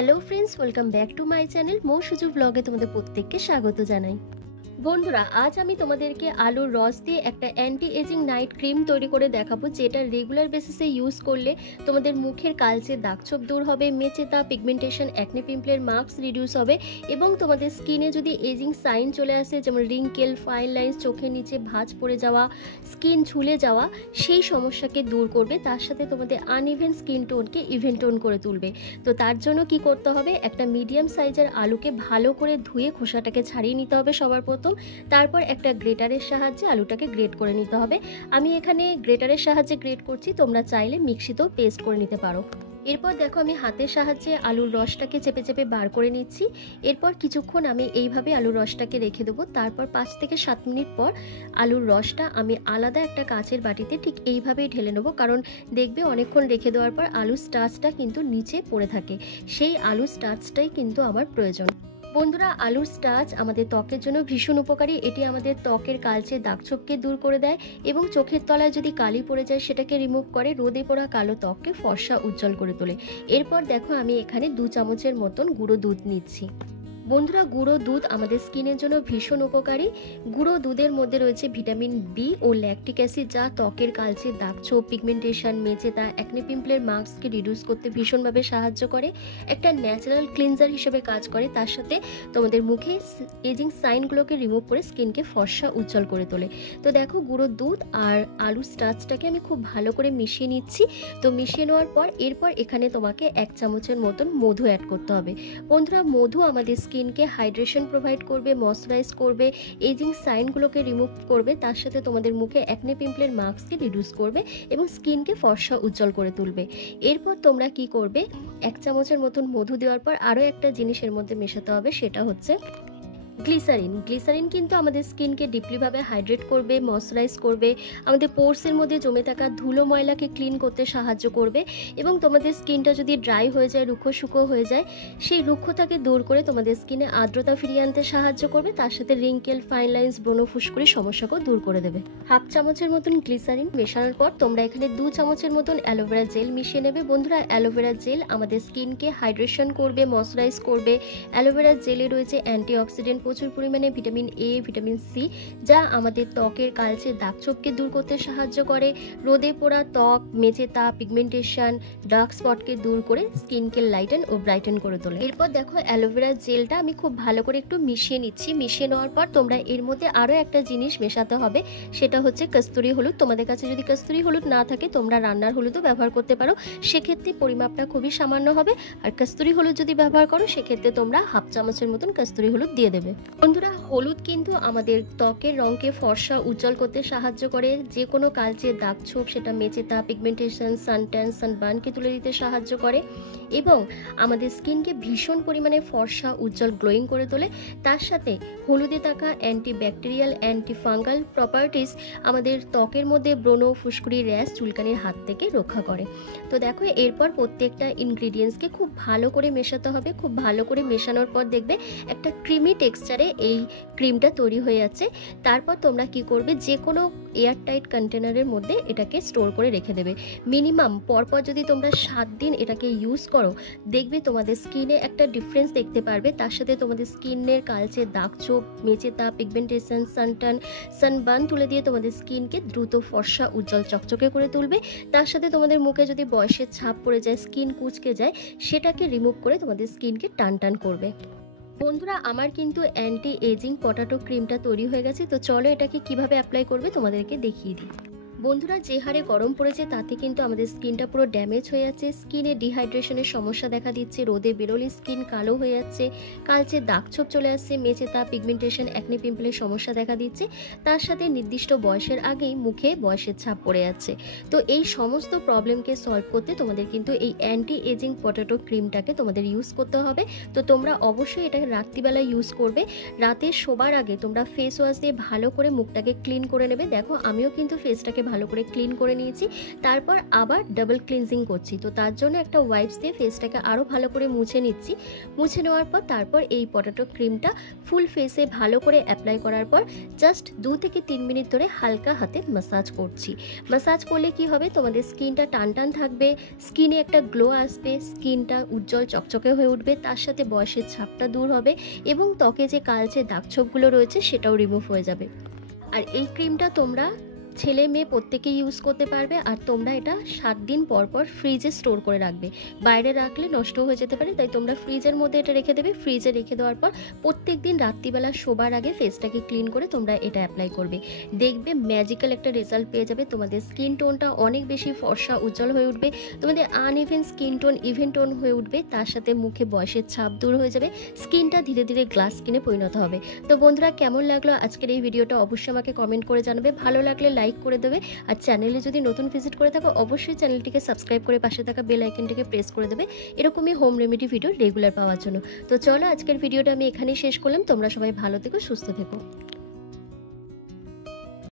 Hello friends, welcome back to my channel মো সুজু ব্লগে তোমাদের প্রত্যেককে স্বাগত জানাই। বন্ধুরা, আজ আমি তোমাদেরকে আলুর রস দিয়ে একটা অ্যান্টি এজিং নাইট ক্রিম তৈরি করে দেখাবো, যেটা রেগুলার বেসিসে ইউজ করলে তোমাদের মুখের কালচে দাগছোপ দূর হবে, মেচেতা, পিগমেন্টেশন, অ্যাকনে পিম্পলের মার্কস রিডিউস হবে এবং তোমাদের স্কিনে যদি এজিং সাইন চলে আসে, যেমন রিঙ্কেল, ফাইন লাইন্স, চোখের নিচে ভাঁজ পড়ে যাওয়া, স্কিন ঝুলে যাওয়া, সেই সমস্যাকে দূর করবে। তার সাথে তোমাদের আনইভেন স্কিন টোনকে ইভেন টোন করে তুলবে। তো তার জন্য কি করতে হবে, একটা মিডিয়াম সাইজের আলুকে ভালো করে ধুয়ে খোসাটাকে ছাড়িয়ে নিতে হবে সবার প্রথম। তারপর একটা গ্রেটারের সাহায্যে আলুটাকে গ্রেট করে নিতে হবে। আমি এখানে গ্রেটারের সাহায্যে গ্রেট করছি, তোমরা চাইলে মিক্সিতেও পেস্ট করে নিতে পারো। এরপর দেখো, আমি হাতের সাহায্যে আলুর রসটাকে চেপে চেপে বার করে নিচ্ছি। এরপর কিছুক্ষণ আমি এইভাবে আলুর রসটাকে রেখে দেবো। তারপর 5 থেকে 7 মিনিট পর আলুর রসটা আমি আলাদা একটা কাচের বাটিতে ঠিক এইভাবেই ঢেলে নেবো, কারণ দেখবে অনেকক্ষণ রেখে দেওয়ার পর আলুর স্টার্চটা কিন্তু নিচে পড়ে থাকে। সেই আলুর স্টার্চটাই কিন্তু আমার প্রয়োজন। বন্ধুরা, আলুর স্টার্চ আমাদের ত্বকের জন্য ভীষণ উপকারী। এটি আমাদের ত্বকের কালচে দাগছোপকে দূর করে দেয় এবং চোখের তলায় যদি কালি পড়ে যায় সেটাকে রিমুভ করে, রোদে পোড়া কালো ত্বককে ফর্সা উজ্জ্বল করে তোলে। এরপর দেখো, আমি এখানে 2 চামচের মতন গুঁড়ো দুধ নিচ্ছি। বন্ধুরা, গুঁড়ো দুধ আমাদের স্কিনের জন্য ভীষণ উপকারী। গুঁড়ো দুধের মধ্যে রয়েছে ভিটামিন বি ও ল্যাকটিক অ্যাসিড, যা ত্বকের কালচে দাগছোপ, পিগমেন্টেশন, মেচেতা, অ্যাকনে পিম্পলের মার্কসকে রিডিউস করতে ভীষণভাবে সাহায্য করে। একটা ন্যাচারাল ক্লিনজার হিসেবে কাজ করে। তার সাথে তোমাদের মুখে এজিং সাইনগুলোকে রিমুভ করে স্কিনকে ফর্সা উজ্জ্বল করে তোলে। তো দেখো, গুঁড়ো দুধ আর আলু স্টার্চটাকে আমি খুব ভালো করে মিশিয়ে নিচ্ছি। তো মিশিয়ে নেওয়ার পর এরপর এখানে তোমাকে 1 চামচের মতন মধু অ্যাড করতে হবে। বন্ধুরা, মধু আমাদের স্কিনকে হাইড্রেশন প্রোভাইড করবে, ময়শ্চারাইজ করবে, এজিং সাইনগুলোকে রিমুভ করবে। তার সাথে তোমাদের মুখে অ্যাকনে পিম্পলের মার্কসকে রিডিউস করবে এবং স্কিনকে ফর্সা উজ্জ্বল করে তুলবে। এরপর তোমরা কি করবে, 1 চামচের মতন মধু দেওয়ার পর আরও একটা জিনিস এর মধ্যে মেশাতে হবে, সেটা হচ্ছে গ্লিসারিন। গ্লিসারিন কিন্তু আমাদের স্কিনকে ডিপলিভাবে হাইড্রেট করবে, ময়শ্চারাইজ করবে, আমাদের পোর্সের মধ্যে জমে থাকা ধুলো ময়লাকে ক্লিন করতে সাহায্য করবে এবং তোমাদের স্কিনটা যদি ড্রাই হয়ে যায়, রুক্ষ শুকো হয়ে যায়, সেই রুক্ষতাকে দূর করে তোমাদের স্কিনে আর্দ্রতা ফিরিয়ে আনতে সাহায্য করবে। তার সাথে রিঙ্কেল, ফাইন লাইন্স, ব্রণ, ফুসকুড়ির সমস্যাকেও দূর করে দেবে। 1/2 চামচের মতন গ্লিসারিন মেশানোর পর তোমরা এখানে 2 চামচের মতন অ্যালোভেরা জেল মিশিয়ে নেবে। বন্ধুরা, অ্যালোভেরা জেল আমাদের স্কিনকে হাইড্রেশন করবে, ময়শ্চারাইজ করবে। অ্যালোভেরা জেলে রয়েছে অ্যান্টিঅক্সিডেন্ট, প্রচুর পরিমাণে ভিটামিন এ, ভিটামিন সি, যা আমাদের ত্বকের কালচে দাগছোপকে দূর করতে সাহায্য করে, রোদে পোড়া ত্বক, মেচেতা, পিগমেন্টেশন, ডার্ক স্পটকে দূর করে স্কিনকে লাইটেন ও ব্রাইটেন করে তোলে। এরপর দেখো, অ্যালোভেরা জেলটা আমি খুব ভালো করে একটু মিশিয়ে নিচ্ছি। মিশিয়ে নেওয়ার পর তোমরা এর মধ্যে আরও একটা জিনিস মেশাতে হবে, সেটা হচ্ছে কস্তুরি হলুদ। তোমাদের কাছে যদি কস্তুরি হলুদ না থাকে তোমরা রান্নার হলুদও ব্যবহার করতে পারো, সেক্ষেত্রে পরিমাপটা খুবই সামান্য হবে। আর কস্তুরি হলুদ যদি ব্যবহার করো সেক্ষেত্রে তোমরা 1/2 চামচের মতন কস্তুরি হলুদ দিয়ে দেবে। বন্ধুরা, হলুদ কিন্তু আমাদের ত্বকের রঙকে ফর্সা উজ্জ্বল করতে সাহায্য করে। যে কোনো কালচে দাগছোপ, সেটা মেচেতা, পিগমেন্টেশন, সানট্যান, সানবার্নকে তুলে দিতে সাহায্য করে এবং আমাদের স্কিনকে ভীষণ পরিমাণে ফর্সা উজ্জ্বল গ্লোয়িং করে তোলে। তার সাথে হলুদে থাকা অ্যান্টিব্যাকটেরিয়াল, অ্যান্টিফাঙ্গাল প্রপার্টিস আমাদের ত্বকের মধ্যে ব্রণ, ফুসকুড়ি, র্যাশ, চুলকানির হাত থেকে রক্ষা করে। তো দেখো, এরপর প্রত্যেকটা ইনগ্রিডিয়েন্টসকে খুব ভালো করে মেশাতে হবে। খুব ভালো করে মেশানোর পর দেখবে একটা ক্রিমি টেক্সচারে এই ক্রিমটা তৈরি হয়ে যাচ্ছে। তারপর তোমরা কি করবে, যে কোনো এয়ারটাইট কন্টেনারের মধ্যে এটাকে স্টোর করে রেখে দেবে। মিনিমাম পরপর যদি তোমরা 7 দিন এটাকে ইউজ করো, দেখবে তোমাদের স্কিনে একটা ডিফারেন্স দেখতে পারবে। তার সাথে তোমাদের স্কিনের কালচে দাগছোপ, মেচেতা, পিগমেন্টেশন, সানটান, সানবার্ন তুলে দিয়ে তোমাদের স্কিনকে দ্রুত ফর্সা উজ্জ্বল চকচকে করে তুলবে। তার সাথে তোমাদের মুখে যদি বয়সের ছাপ পড়ে যায়, স্কিন কুঁচকে যায়, সেটাকে রিমুভ করে তোমাদের স্কিনকে টান টান করবে। বন্ধুরা, আমার কিন্তু অ্যান্টি এজিং পটাটো ক্রিমটা তৈরি হয়ে গেছে। তো চলো এটাকে কিভাবে অ্যাপ্লাই করবে তোমাদেরকে দেখিয়ে দিই। বন্ধুরা, যে হারে গরম পড়েছে তাতে কিন্তু আমাদের স্কিনটা পুরো ড্যামেজ হয়ে যাচ্ছে। স্কিনে ডিহাইড্রেশনের সমস্যা দেখা দিচ্ছে, রোদে বেরোলে স্কিন কালো হয়ে যাচ্ছে, কালচে দাগছোপ চলে আসছে, মেচেতা, পিগমেন্টেশন, অ্যাকনে পিম্পলের সমস্যা দেখা দিচ্ছে। তার সাথে নির্দিষ্ট বয়সের আগেই মুখে বয়সের ছাপ পড়ে যাচ্ছে। তো এই সমস্ত প্রবলেমকে সলভ করতে তোমাদের কিন্তু এই অ্যান্টি এজিং পটাটো ক্রিমটাকে তোমাদের ইউজ করতে হবে। তো তোমরা অবশ্যই এটা রাত্রিবেলা ইউজ করবে। রাতে শোবার আগে তোমরা ফেস ওয়াশ দিয়ে ভালো করে মুখটাকে ক্লিন করে নেবে। দেখো, আমিও কিন্তু ফেসটাকে ভালো করে ক্লিন করে নিয়েছি। তারপর আবার ডাবল ক্লিনজিং করছি, তো তার জন্য একটা ওয়াইপস দিয়ে ফেসটাকে আরও ভালো করে মুছে নিচ্ছি। মুছে নেওয়ার পর তারপর এই পটাটো ক্রিমটা ফুল ফেসে ভালো করে অ্যাপ্লাই করার পর জাস্ট 2 থেকে 3 মিনিট ধরে হালকা হাতে ম্যাসাজ করছি। ম্যাসাজ করলে কি হবে, তোমাদের স্কিনটা টান টান থাকবে, স্কিনে একটা গ্লো আসবে, স্কিনটা উজ্জ্বল চকচকে হয়ে উঠবে, তার সাথে বয়সের ছাপটা দূর হবে এবং ত্বকে যে কালচে দাগছোপগুলো রয়েছে সেটাও রিমুভ হয়ে যাবে। আর এই ক্রিমটা তোমরা ছেলে মেয়ে প্রত্যেকেই ইউজ করতে পারবে। আর তোমরা এটা 7 দিন পর পর ফ্রিজে স্টোর করে রাখবে, বাইরে রাখলে নষ্ট হয়ে যেতে পারে, তাই তোমরা ফ্রিজের মধ্যে এটা রেখে দেবে। ফ্রিজে রেখে দেওয়ার পর প্রত্যেক দিন রাত্রিবেলা শোবার আগে ফেসটাকে ক্লিন করে তোমরা এটা অ্যাপ্লাই করবে, দেখবে ম্যাজিক্যাল একটা রেজাল্ট পেয়ে যাবে। তোমাদের স্কিন টোনটা অনেক বেশি ফর্সা উজ্জ্বল হয়ে উঠবে, তোমাদের uneven skin tone even tone হয়ে উঠবে, তার সাথে মুখে বয়সের ছাপ দূর হয়ে যাবে, স্কিনটা ধীরে ধীরে গ্লাস স্কিনে পরিণত হবে। তো বন্ধুরা, কেমন লাগলো আজকের এই ভিডিওটা অবশ্যই আমাকে কমেন্ট করে জানাবে, ভালো লাগলে লাইক করে দেবে। আর চ্যানেলে যদি নতুন ভিজিট করে থাকো অবশ্যই চ্যানেলটিকে সাবস্ক্রাইব করে পাশে থাকা বেল আইকনটিকে প্রেস করে দেবে এরকমই হোম রেমেডি ভিডিও রেগুলার পাওয়ার জন্য। তো চলো, আজকের ভিডিওটা আমি এখানেই শেষ করলাম। তোমরা সবাই ভালো থেকো, সুস্থ থেকো।